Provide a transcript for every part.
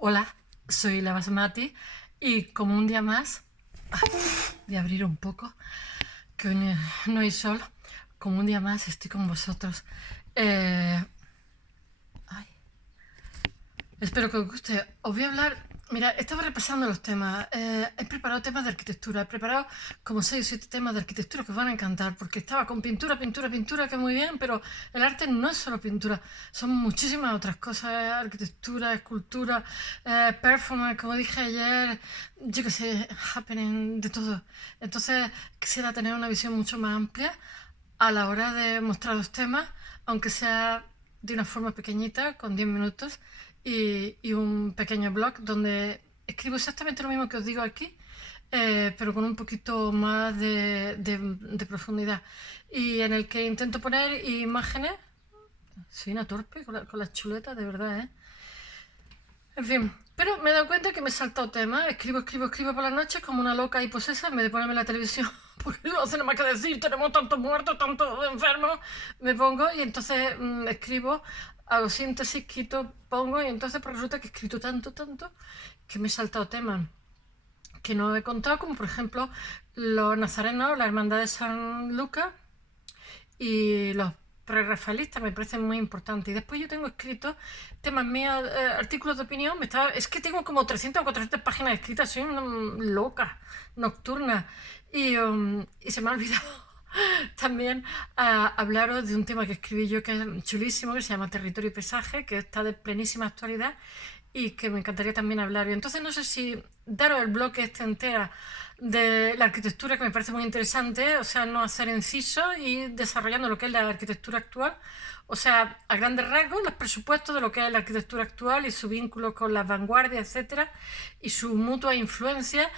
Hola, soy la Basmati y como un día más, voy a abrir un poco, que hoy no hay sol, como un día más estoy con vosotros. Eh, ay, espero que os guste. Os voy a hablar, mira, estaba repasando los temas, he preparado temas de arquitectura, he preparado como 6 o 7 temas de arquitectura que os van a encantar, porque estaba con pintura, pintura, pintura, que muy bien, pero el arte no es solo pintura, son muchísimas otras cosas, arquitectura, escultura, performance, como dije ayer, yo qué sé, happening, de todo. Entonces quisiera tener una visión mucho más amplia a la hora de mostrar los temas, aunque sea de una forma pequeñita, con 10 minutos, y un pequeño blog donde escribo exactamente lo mismo que os digo aquí, pero con un poquito más de profundidad. Y en el que intento poner imágenes. Soy una torpe con las chuletas, de verdad, ¿eh? En fin, pero me he dado cuenta que me he saltado temas. Escribo por las noches como una loca y posesa en vez de ponerme la televisión, porque no hace nada más que decir, tenemos tantos muertos, tantos enfermos. Me pongo y entonces escribo, hago síntesis, quito, pongo y entonces pues resulta que he escrito tanto que me he saltado temas que no he contado, como por ejemplo los nazarenos, la hermandad de San Lucas y los prerrafaelistas me parecen muy importantes. Y después yo tengo escritos temas míos, artículos de opinión. Es que tengo como 300 o 400 páginas escritas, soy una loca, nocturna. Y se me ha olvidado también hablaros de un tema que escribí yo que es chulísimo, que se llama Territorio y Paisaje, que está de plenísima actualidad y que me encantaría también hablar. Y entonces no sé si daros el bloque este entera de la arquitectura, que me parece muy interesante, o sea, no hacer incisos y desarrollando lo que es la arquitectura actual, o sea, a grandes rasgos, los presupuestos de lo que es la arquitectura actual y su vínculo con las vanguardias, etcétera, y su mutua influencia,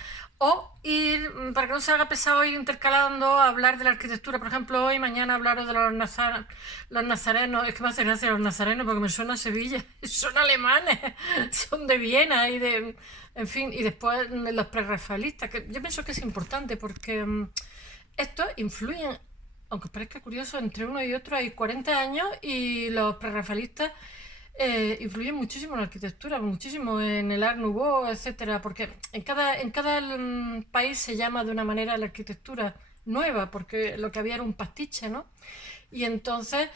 o ir, para que no se haga pesado, ir intercalando, hablar de la arquitectura, por ejemplo, hoy, mañana hablaros de los nazarenos. Es que me hace gracia los nazarenos porque me suena a Sevilla, son alemanes, son de Viena y de... En fin, y después los prerrafaelistas, que yo pienso que es importante porque estos influyen, aunque os parezca curioso, entre uno y otro hay 40 años y los prerrafaelistas influyen muchísimo en la arquitectura, muchísimo en el Art Nouveau, etcétera, porque en cada país se llama de una manera la arquitectura nueva, porque lo que había era un pastiche, ¿no? Y entonces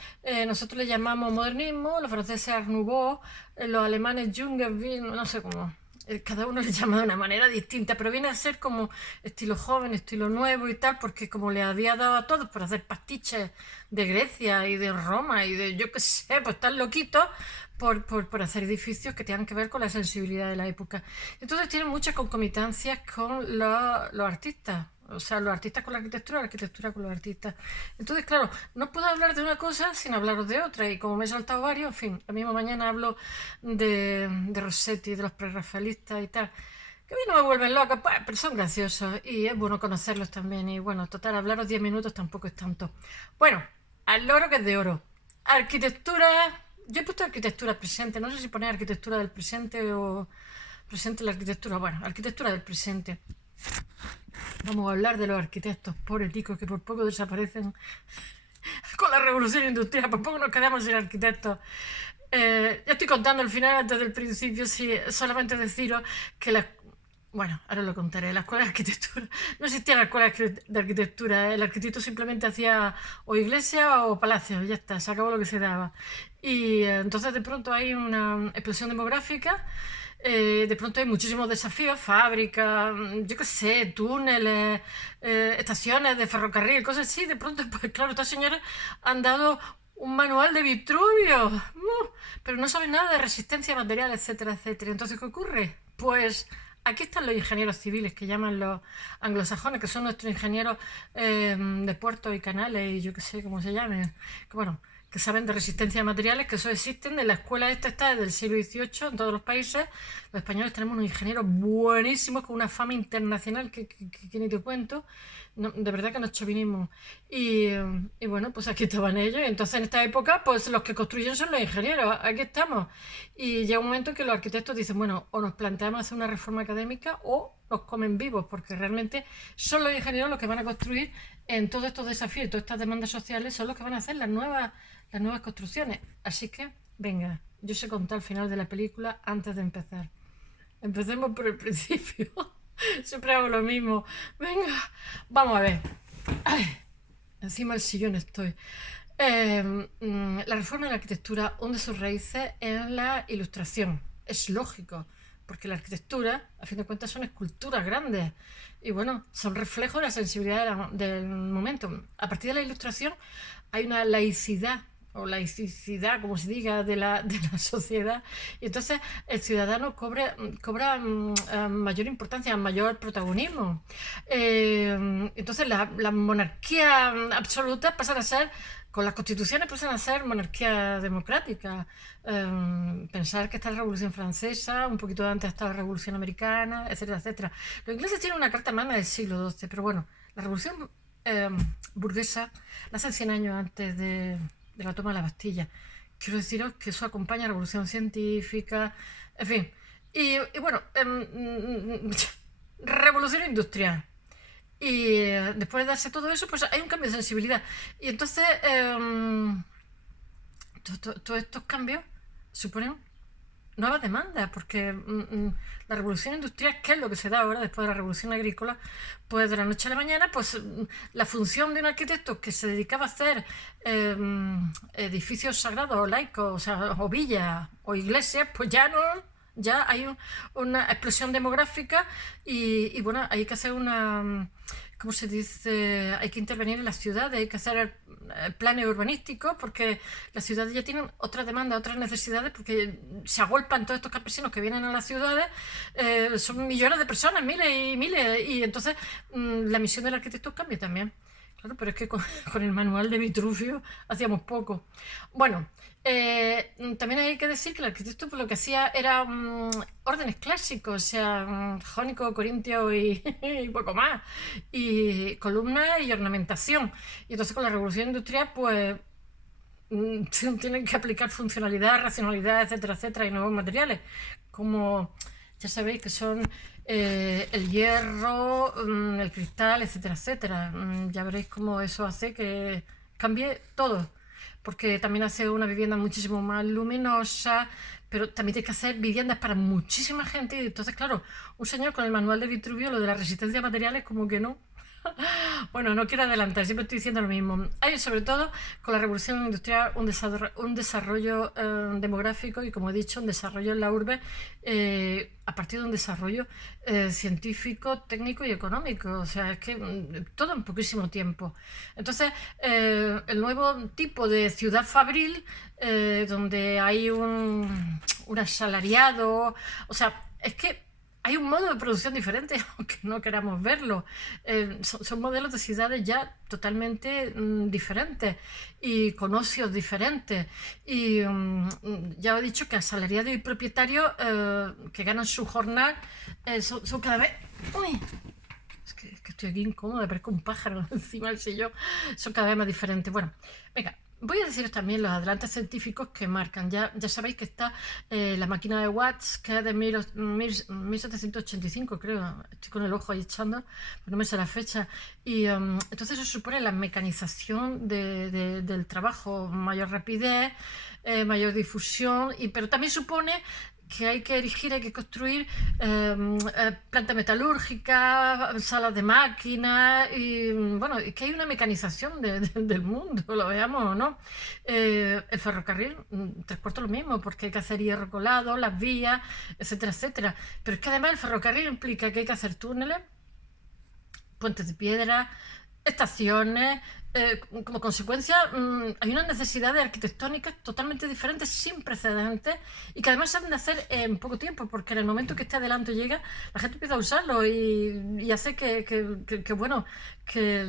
nosotros le llamamos modernismo, los franceses Art Nouveau, los alemanes Jungenwirth, no sé cómo. Cada uno le llama de una manera distinta, pero viene a ser como estilo joven, estilo nuevo y tal, porque como le había dado a todos por hacer pastiches de Grecia y de Roma y de yo qué sé, pues están loquitos por hacer edificios que tengan que ver con la sensibilidad de la época. Entonces tienen muchas concomitancias con los artistas, o sea, los artistas con la arquitectura con los artistas. Entonces, claro, no puedo hablar de una cosa sin hablaros de otra, y como me he saltado varios, en fin, la misma mañana hablo de Rossetti, de los prerrafaelistas y tal, que a mí no me vuelven loca, pues, pero son graciosos y es bueno conocerlos también. Y bueno, total, hablaros 10 minutos tampoco es tanto. Bueno, al loro que es de oro. Arquitectura. Yo he puesto arquitectura presente, no sé si poner arquitectura del presente o presente la arquitectura. Bueno, arquitectura del presente. Vamos a hablar de los arquitectos, pobres ticos que por poco desaparecen con la revolución industrial, por poco nos quedamos sin arquitectos. Ya estoy contando el final antes del principio, sí, solamente deciros que bueno, ahora lo contaré. La escuela de arquitectura. No existía la escuela de arquitectura. El arquitecto simplemente hacía o iglesia o palacio. Ya está, se acabó lo que se daba. Y entonces de pronto hay una explosión demográfica. De pronto hay muchísimos desafíos, fábricas, yo qué sé, túneles, estaciones de ferrocarril, cosas así. De pronto, pues claro, estas señoras han dado un manual de Vitruvio, pero no saben nada de resistencia material, etcétera, etcétera. Entonces, ¿qué ocurre? Pues aquí están los ingenieros civiles, que llaman los anglosajones, que son nuestros ingenieros de puertos y canales y yo qué sé cómo se llamen. Que bueno, que saben de resistencia a materiales, que eso existen. En la escuela esta está desde el siglo XVIII en todos los países. Los españoles tenemos unos ingenieros buenísimos con una fama internacional que ni te cuento. No, de verdad que nos chauvinismo. Y bueno, pues aquí estaban ellos. Y entonces en esta época, pues los que construyen son los ingenieros. Aquí estamos. Y llega un momento en que los arquitectos dicen, bueno, o nos planteamos hacer una reforma académica o nos comen vivos, porque realmente son los ingenieros los que van a construir en todos estos desafíos, todas estas demandas sociales, son los que van a hacer las nuevas construcciones. Así que, venga, yo sé contar el final de la película antes de empezar. Empecemos por el principio. Siempre hago lo mismo. Venga, vamos a ver. Ay, encima del sillón estoy. La reforma de la arquitectura hunde sus raíces en la ilustración. Es lógico, porque la arquitectura, a fin de cuentas, son esculturas grandes y bueno, son reflejos de la sensibilidad del momento. A partir de la ilustración hay una laicidad o laicidad, como se diga, de la sociedad. Y entonces el ciudadano cobra mayor importancia, mayor protagonismo. Entonces la monarquía absoluta pasan a ser, con las constituciones pasan a ser monarquía democrática. Pensar que está la Revolución Francesa, un poquito antes está la Revolución Americana, etcétera, etcétera. Los ingleses tienen una carta magna del siglo XII, pero bueno, la Revolución burguesa la hacen 100 años antes de la toma de la Bastilla. Quiero deciros que eso acompaña a la revolución científica, en fin. Y bueno, revolución industrial. Y después de darse todo eso, pues hay un cambio de sensibilidad. Y entonces, todos estos cambios suponen nuevas demandas, porque la revolución industrial, ¿qué es lo que se da ahora después de la revolución agrícola? Pues de la noche a la mañana, pues la función de un arquitecto que se dedicaba a hacer edificios sagrados o laicos, o sea, o villas o iglesias, pues ya no, ya hay una explosión demográfica y bueno, hay que hacer una, ¿cómo se dice? Hay que intervenir en las ciudades, hay que hacer planes urbanísticos porque las ciudades ya tienen otras demandas, otras necesidades, porque se agolpan todos estos campesinos que vienen a las ciudades, son millones de personas, miles y miles, y entonces la misión del arquitecto cambia también. Claro, pero es que con el manual de Vitruvio hacíamos poco. Bueno, también hay que decir que el arquitecto pues, lo que hacía era órdenes clásicos, o sea, jónico, corintio y poco más, y columnas y ornamentación. Y entonces con la revolución industrial, pues tienen que aplicar funcionalidad, racionalidad, etcétera, etcétera, y nuevos materiales, como ya sabéis que son el hierro, el cristal, etcétera, etcétera. Ya veréis cómo eso hace que cambie todo, porque también hace una vivienda muchísimo más luminosa, pero también tiene que hacer viviendas para muchísima gente. Y entonces, claro, un señor con el manual de Vitruvio, lo de la resistencia a materiales, como que no. Bueno, no quiero adelantar, siempre estoy diciendo lo mismo. Hay sobre todo con la revolución industrial un desarrollo demográfico y, como he dicho, un desarrollo en la urbe a partir de un desarrollo científico, técnico y económico. O sea, es que todo en poquísimo tiempo. Entonces, el nuevo tipo de ciudad fabril, donde hay un asalariado, o sea, es que hay un modo de producción diferente, aunque no queramos verlo. Son modelos de ciudades ya totalmente diferentes y con ocios diferentes. Y ya he dicho que asalariados y propietarios que ganan su jornal son cada vez... ¡Uy! Es que estoy aquí incómoda, parezco un pájaro encima del sillón. Son cada vez más diferentes. Bueno, venga. Voy a deciros también los adelantos científicos que marcan. Ya sabéis que está la máquina de Watts, que es de 1785, creo. Estoy con el ojo ahí echando, pero no me sé la fecha. Y entonces eso supone la mecanización del trabajo, mayor rapidez, mayor difusión, pero también supone que hay que erigir, hay que construir plantas metalúrgicas, salas de máquinas, y bueno, que hay una mecanización del mundo, lo veamos o no. El ferrocarril, 3/4 lo mismo, porque hay que hacer hierro colado, las vías, etcétera, etcétera. Pero es que además el ferrocarril implica que hay que hacer túneles, puentes de piedra, estaciones. Como consecuencia, hay unas necesidades arquitectónicas totalmente diferentes, sin precedentes, y que además se han de hacer en poco tiempo, porque en el momento que este adelanto llega, la gente empieza a usarlo y hace bueno, que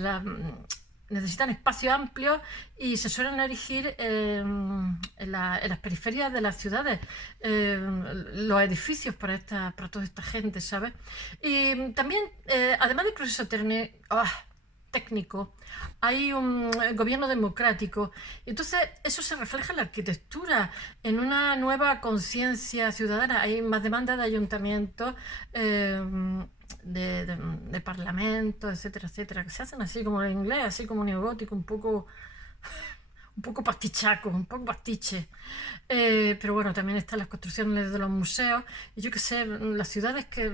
necesitan espacio amplio y se suelen erigir en las periferias de las ciudades los edificios para toda esta gente, ¿sabes? Y también, además del proceso técnico, hay un gobierno democrático. Entonces, eso se refleja en la arquitectura, en una nueva conciencia ciudadana. Hay más demandas de ayuntamientos, de parlamentos, etcétera, etcétera, que se hacen así como en inglés, así como neogótico, un poco un poco pastichaco, un poco pastiche. Pero bueno, también están las construcciones de los museos. Y yo qué sé, las ciudades que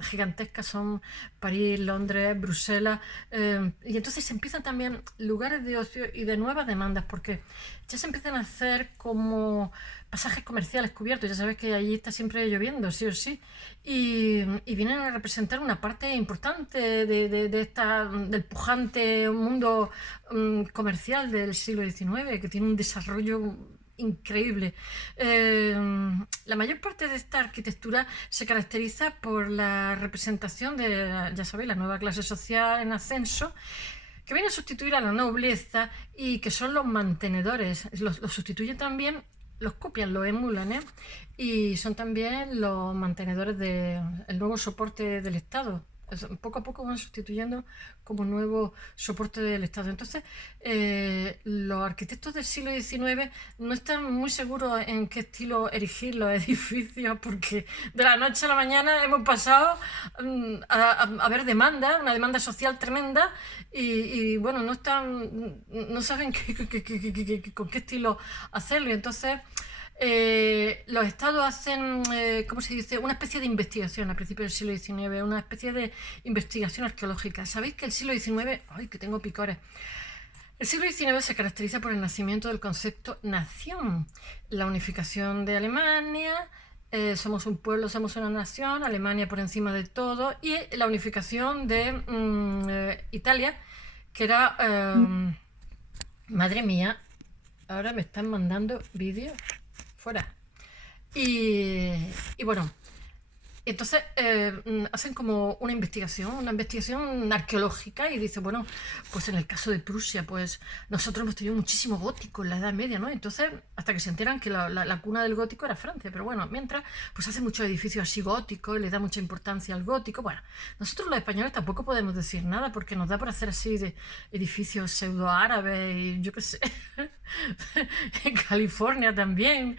gigantescas son París, Londres, Bruselas. Y entonces se empiezan también lugares de ocio y de nuevas demandas, porque ya se empiezan a hacer como pasajes comerciales cubiertos. Ya sabes que allí está siempre lloviendo, sí o sí. Y vienen a representar una parte importante del pujante mundo comercial del siglo XIX, que tiene un desarrollo increíble. La mayor parte de esta arquitectura se caracteriza por la representación de, ya sabéis, la nueva clase social en ascenso, que viene a sustituir a la nobleza y que son los mantenedores. Los sustituyen también, los copian, los emulan, ¿eh? Y son también los mantenedores del nuevo soporte del Estado. Poco a poco van sustituyendo como nuevo soporte del Estado. Entonces, los arquitectos del siglo XIX no están muy seguros en qué estilo erigir los edificios, porque de la noche a la mañana hemos pasado a ver demanda, una demanda social tremenda, y bueno, no saben con qué estilo hacerlo. Y entonces los estados hacen, ¿cómo se dice?, una especie de investigación a principios del siglo XIX, una especie de investigación arqueológica. ¿Sabéis que el siglo XIX, ¡ay, que tengo picores! El siglo XIX se caracteriza por el nacimiento del concepto nación, la unificación de Alemania, somos un pueblo, somos una nación, Alemania por encima de todo, y la unificación de Italia, que era, madre mía, ahora me están mandando vídeos fuera. Y bueno, entonces hacen como una investigación arqueológica, y dicen, bueno, pues en el caso de Prusia, pues nosotros hemos tenido muchísimo gótico en la Edad Media, ¿no? Entonces, hasta que se enteran que la cuna del gótico era Francia, pero bueno, mientras, pues hacen muchos edificios así góticos, y le da mucha importancia al gótico. Bueno, nosotros los españoles tampoco podemos decir nada, porque nos da por hacer así de edificios pseudo árabes, y yo qué sé, en California también.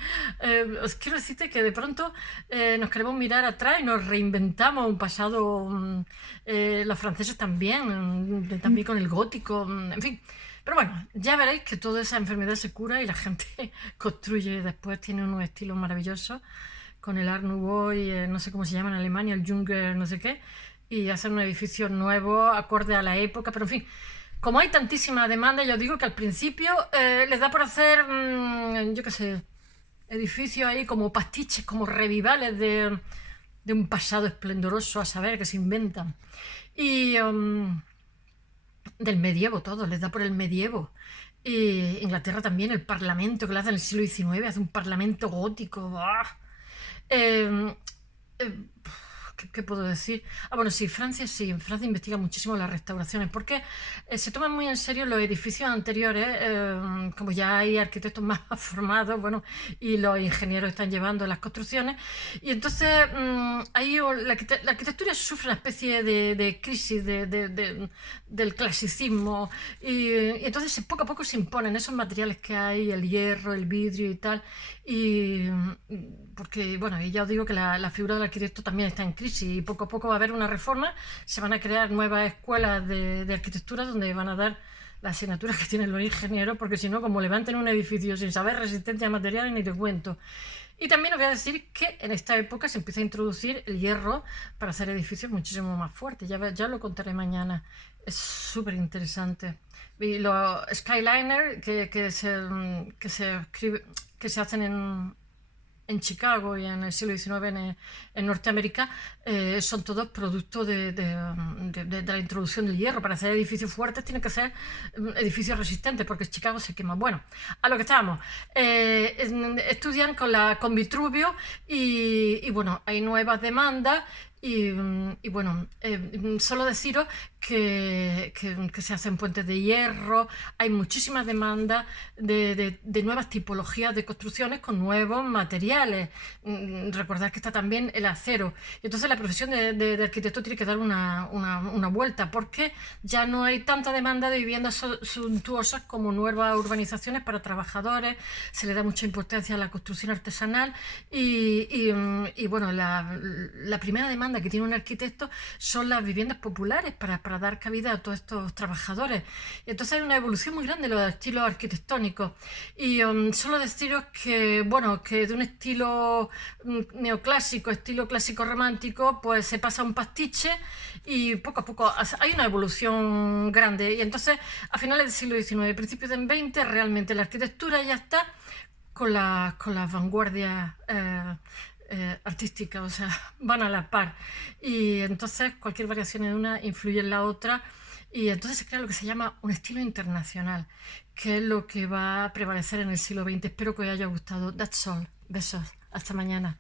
Os quiero decirte que de pronto nos queremos mirar atrás y nos reinventamos un pasado, los franceses también, también con el gótico, en fin. Pero bueno, ya veréis que toda esa enfermedad se cura y la gente construye después, tiene unos estilos maravillosos, con el Art Nouveau y no sé cómo se llama en Alemania, el Junger, no sé qué, y hacen un edificio nuevo, acorde a la época, pero en fin. Como hay tantísima demanda, yo digo que al principio les da por hacer, yo qué sé, edificios ahí como pastiches, como revivales de un pasado esplendoroso, a saber, que se inventan. Y del medievo todo, les da por el medievo. Y Inglaterra también, el parlamento que lo hace en el siglo XIX, hace un parlamento gótico. ¡Bah! Eh, eh, ¿Qué puedo decir? Bueno, sí, Francia investiga muchísimo las restauraciones, porque se toman muy en serio los edificios anteriores, como ya hay arquitectos más formados, bueno, y los ingenieros están llevando las construcciones, y entonces ahí la arquitectura sufre una especie de crisis del clasicismo, y entonces poco a poco se imponen esos materiales que hay, el hierro, el vidrio y tal, y porque, bueno, y ya os digo que la figura del arquitecto también está en crisis, y poco a poco va a haber una reforma, se van a crear nuevas escuelas de arquitectura donde van a dar las asignaturas que tienen los ingenieros, porque si no, como levanten un edificio sin saber resistencia a materiales, ni te cuento. Y también os voy a decir que en esta época se empieza a introducir el hierro para hacer edificios muchísimo más fuertes, ya lo contaré mañana, es súper interesante. Y los Skyliner que se hacen en Chicago y en el siglo XIX en Norteamérica, son todos productos de la introducción del hierro. Para hacer edificios fuertes tienen que ser edificios resistentes, porque Chicago se quema. Bueno, a lo que estábamos. Estudian con Vitruvio y bueno, hay nuevas demandas. Y bueno, solo deciros que se hacen puentes de hierro, hay muchísimas demandas de nuevas tipologías de construcciones con nuevos materiales. Recordad que está también el acero. Y entonces la profesión de arquitecto tiene que dar una vuelta, porque ya no hay tanta demanda de viviendas suntuosas como nuevas urbanizaciones para trabajadores, se le da mucha importancia a la construcción artesanal y bueno, la primera demanda demanda que tiene un arquitecto son las viviendas populares para dar cabida a todos estos trabajadores. Y entonces hay una evolución muy grande de los estilos arquitectónicos. Y son los estilos que, bueno, que de un estilo neoclásico, estilo clásico romántico, pues se pasa a un pastiche y poco a poco hay una evolución grande. Y entonces, a finales del siglo XIX, principios del XX, realmente la arquitectura ya está con las vanguardias artísticas, o sea, van a la par. Y entonces cualquier variación en una influye en la otra. Y entonces se crea lo que se llama un estilo internacional, que es lo que va a prevalecer en el siglo XX. Espero que os haya gustado. That's all. Besos. Hasta mañana.